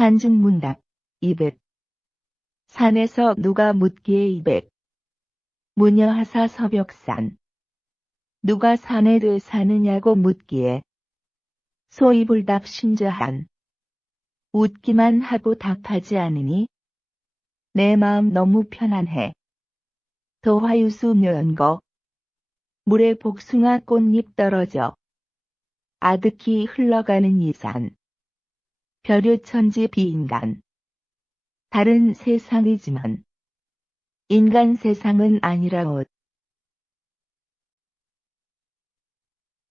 산중문답 200. 산에서 누가 묻기에 200. 무녀하사 서벽산. 누가 산에 돼 사느냐고 묻기에 소이불답 신저한. 웃기만 하고 답하지 않으니 내 마음 너무 편안해. 도화유수 묘연거. 물에 복숭아 꽃잎 떨어져 아득히 흘러가는 이 산. 별유천지 비인간. 다른 세상이지만 인간 세상은 아니라옷.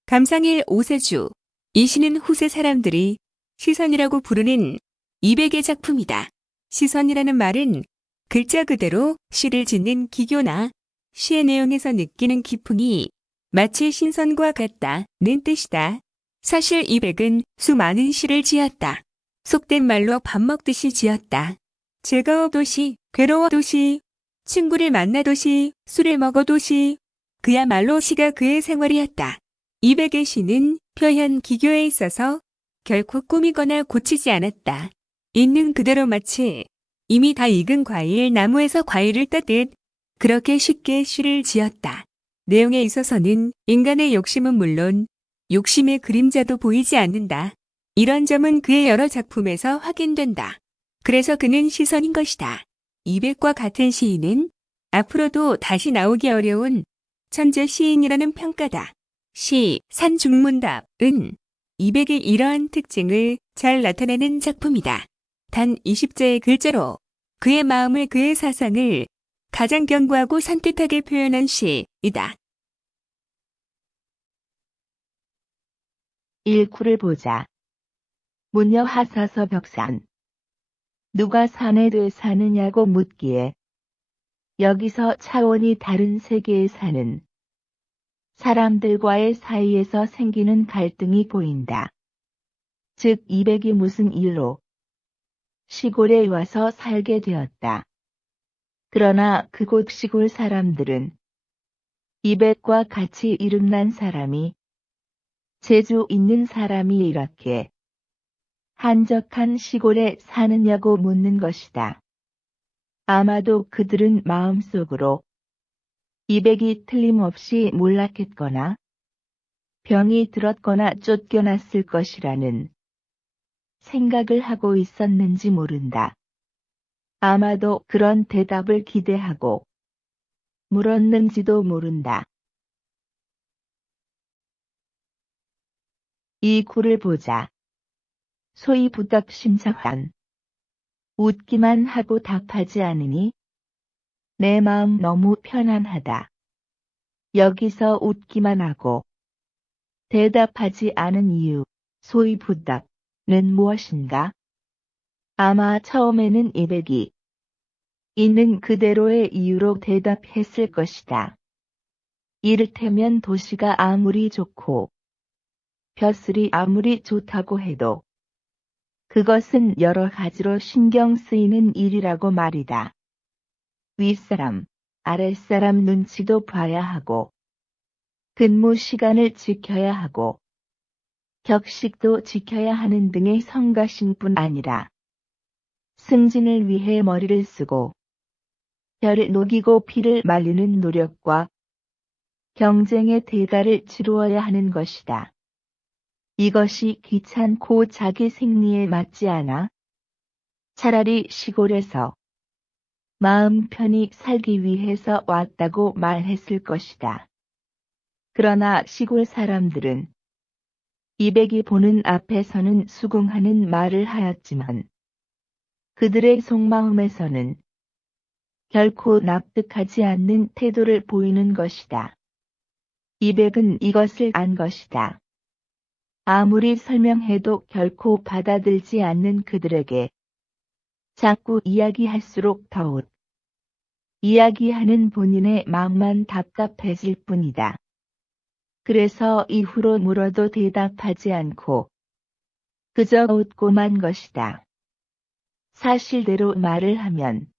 감상일 오세주. 이 시는 후세 사람들이 시선이라고 부르는 200의 작품이다. 시선이라는 말은 글자 그대로 시를 짓는 기교나 시의 내용에서 느끼는 기풍이 마치 신선과 같다는 뜻이다. 사실 200은 수많은 시를 지었다. 속된 말로 밥 먹듯이 지었다. 즐거워도시, 괴로워도시, 친구를 만나도시, 술을 먹어도시, 그야말로 시가 그의 생활이었다. 200의 시는 표현 기교에 있어서 결코 꾸미거나 고치지 않았다. 있는 그대로 마치 이미 다 익은 과일 나무에서 과일을 따듯 그렇게 쉽게 시를 지었다. 내용에 있어서는 인간의 욕심은 물론 욕심의 그림자도 보이지 않는다. 이런 점은 그의 여러 작품에서 확인된다. 그래서 그는 시선인 것이다. 200과 같은 시인은 앞으로도 다시 나오기 어려운 천재 시인이라는 평가다. 시 산중문답은 200의 이러한 특징을 잘 나타내는 작품이다. 단 20자의 글자로 그의 마음을 그의 사상을 가장 견고하고 산뜻하게 표현한 시이다. 1구를 보자. 무녀하사서 벽산. 누가 산에 돼 사느냐고 묻기에 여기서 차원이 다른 세계에 사는 사람들과의 사이에서 생기는 갈등이 보인다. 즉 200이 무슨 일로 시골에 와서 살게 되었다. 그러나 그곳 시골 사람들은 200과 같이 이름난 사람이 재주 있는 사람이 이렇게 한적한 시골에 사느냐고 묻는 것이다. 아마도 그들은 마음속으로 200이 틀림없이 몰락했거나 병이 들었거나 쫓겨났을 것이라는 생각을 하고 있었는지 모른다. 아마도 그런 대답을 기대하고 물었는지도 모른다. 이 구를 보자. 소위 부답심사한. 웃기만 하고 답하지 않으니 내 마음 너무 편안하다. 여기서 웃기만 하고 대답하지 않은 이유, 소위 부답은 무엇인가? 아마 처음에는 200이 있는 그대로의 이유로 대답했을 것이다. 이를테면 도시가 아무리 좋고 벼슬이 아무리 좋다고 해도 그것은 여러 가지로 신경 쓰이는 일이라고 말이다. 윗사람, 아랫사람 눈치도 봐야 하고 근무 시간을 지켜야 하고 격식도 지켜야 하는 등의 성가신뿐 아니라 승진을 위해 머리를 쓰고 혀를 녹이고 피를 말리는 노력과 경쟁의 대가를 치루어야 하는 것이다. 이것이 귀찮고 자기 생리에 맞지 않아 차라리 시골에서 마음 편히 살기 위해서 왔다고 말했을 것이다. 그러나 시골 사람들은 200이 보는 앞에서는 수긍하는 말을 하였지만 그들의 속마음에서는 결코 납득하지 않는 태도를 보이는 것이다. 200은 이것을 안 것이다. 아무리 설명해도 결코 받아들지 않는 그들에게 자꾸 이야기할수록 더욱 이야기하는 본인의 마음만 답답해질 뿐이다. 그래서 이후로 물어도 대답하지 않고 그저 웃고만 것이다. 사실대로 말을 하면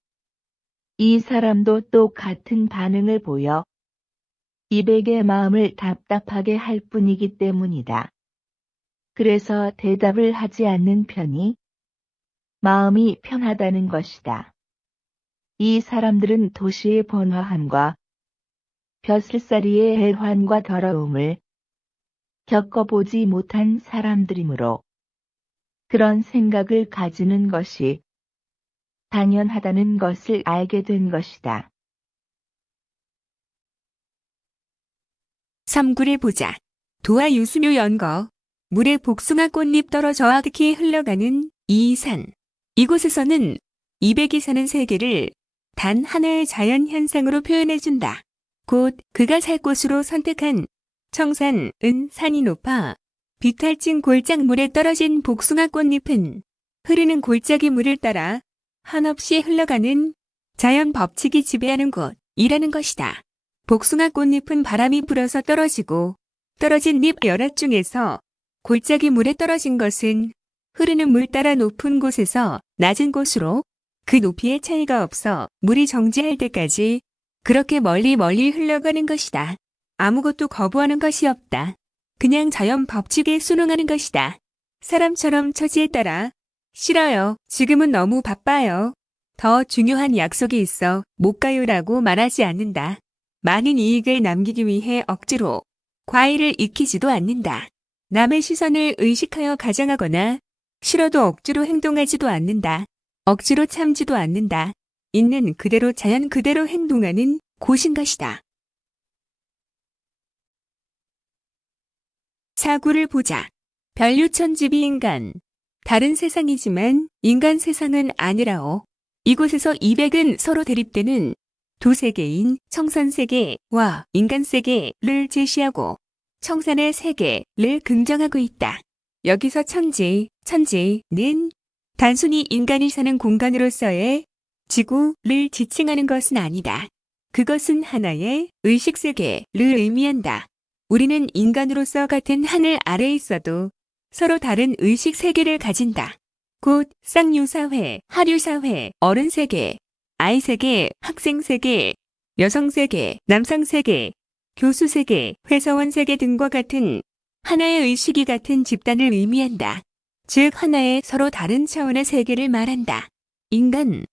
이 사람도 또 같은 반응을 보여 200의 마음을 답답하게 할 뿐이기 때문이다. 그래서 대답을 하지 않는 편이 마음이 편하다는 것이다. 이 사람들은 도시의 번화함과 벼슬살이의 해환과 더러움을 겪어보지 못한 사람들이므로 그런 생각을 가지는 것이 당연하다는 것을 알게 된 것이다. 3구를 보자. 도화 유수묘 연거. 물에 복숭아 꽃잎 떨어져 아득히 흘러가는 이 산. 이곳에서는 200이 사는 세계를 단 하나의 자연 현상으로 표현해준다. 곧 그가 살 곳으로 선택한 청산, 산이 높아 비탈진 골짝 물에 떨어진 복숭아 꽃잎은 흐르는 골짜기 물을 따라 한없이 흘러가는 자연 법칙이 지배하는 곳이라는 것이다. 복숭아 꽃잎은 바람이 불어서 떨어지고 떨어진 잎 열앗 중에서 골짜기 물에 떨어진 것은 흐르는 물 따라 높은 곳에서 낮은 곳으로 그 높이의 차이가 없어 물이 정지할 때까지 그렇게 멀리 흘러가는 것이다. 아무것도 거부하는 것이 없다. 그냥 자연 법칙에 순응하는 것이다. 사람처럼 처지에 따라 싫어요. 지금은 너무 바빠요. 더 중요한 약속이 있어 못 가요라고 말하지 않는다. 많은 이익을 남기기 위해 억지로 과일을 익히지도 않는다. 남의 시선을 의식하여 가장하거나 싫어도 억지로 행동하지도 않는다. 억지로 참지도 않는다. 있는 그대로 자연 그대로 행동하는 곳인 것이다. 4구를 보자. 별유천지비 인간. 다른 세상이지만 인간 세상은 아니라오. 이곳에서 200은 서로 대립되는 도세계인 청산세계와 인간세계를 제시하고 청산의 세계를 긍정하고 있다. 여기서 천지는 단순히 인간이 사는 공간으로서의 지구를 지칭하는 것은 아니다. 그것은 하나의 의식세계를 의미한다. 우리는 인간으로서 같은 하늘 아래에 있어도 서로 다른 의식세계를 가진다. 곧 쌍유사회, 하류사회, 어른세계, 아이세계, 학생세계, 여성세계, 남성세계, 교수세계, 회사원세계 등과 같은 하나의 의식이 같은 집단을 의미한다. 즉 하나의 서로 다른 차원의 세계를 말한다. 인간은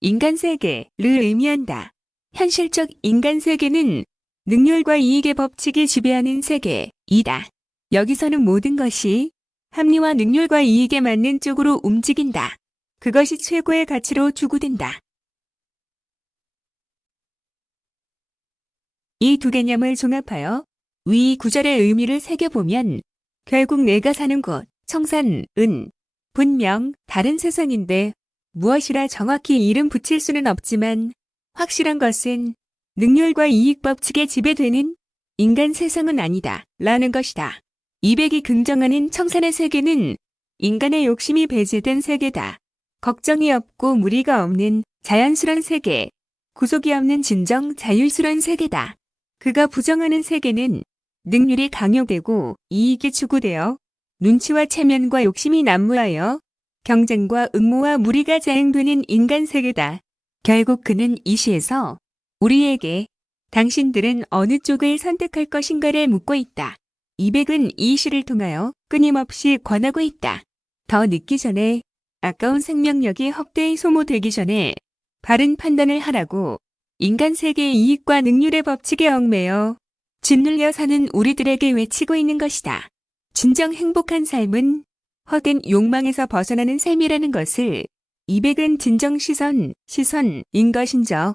인간세계를 의미한다. 현실적 인간세계는 능률과 이익의 법칙이 지배하는 세계이다. 여기서는 모든 것이 합리와 능률과 이익에 맞는 쪽으로 움직인다. 그것이 최고의 가치로 추구된다. 이 두 개념을 종합하여 위 구절의 의미를 새겨보면 결국 내가 사는 곳, 청산은 분명 다른 세상인데 무엇이라 정확히 이름 붙일 수는 없지만 확실한 것은 능률과 이익 법칙에 지배되는 인간 세상은 아니다 라는 것이다. 200이 긍정하는 청산의 세계는 인간의 욕심이 배제된 세계다. 걱정이 없고 무리가 없는 자연스러운 세계, 구속이 없는 진정 자율스러운 세계다. 그가 부정하는 세계는 능률이 강요되고 이익이 추구되어 눈치와 체면과 욕심이 난무하여 경쟁과 음모와 무리가 자행되는 인간 세계다. 결국 그는 이 시에서 우리에게 당신들은 어느 쪽을 선택할 것인가를 묻고 있다. 200은 이 시를 통하여 끊임없이 권하고 있다. 더 늦기 전에 아까운 생명력이 헛되이 소모되기 전에 바른 판단을 하라고 인간 세계의 이익과 능률의 법칙에 얽매여 짓눌려 사는 우리들에게 외치고 있는 것이다. 진정 행복한 삶은 헛된 욕망에서 벗어나는 삶이라는 것을 200은 진정 시선인 것인저.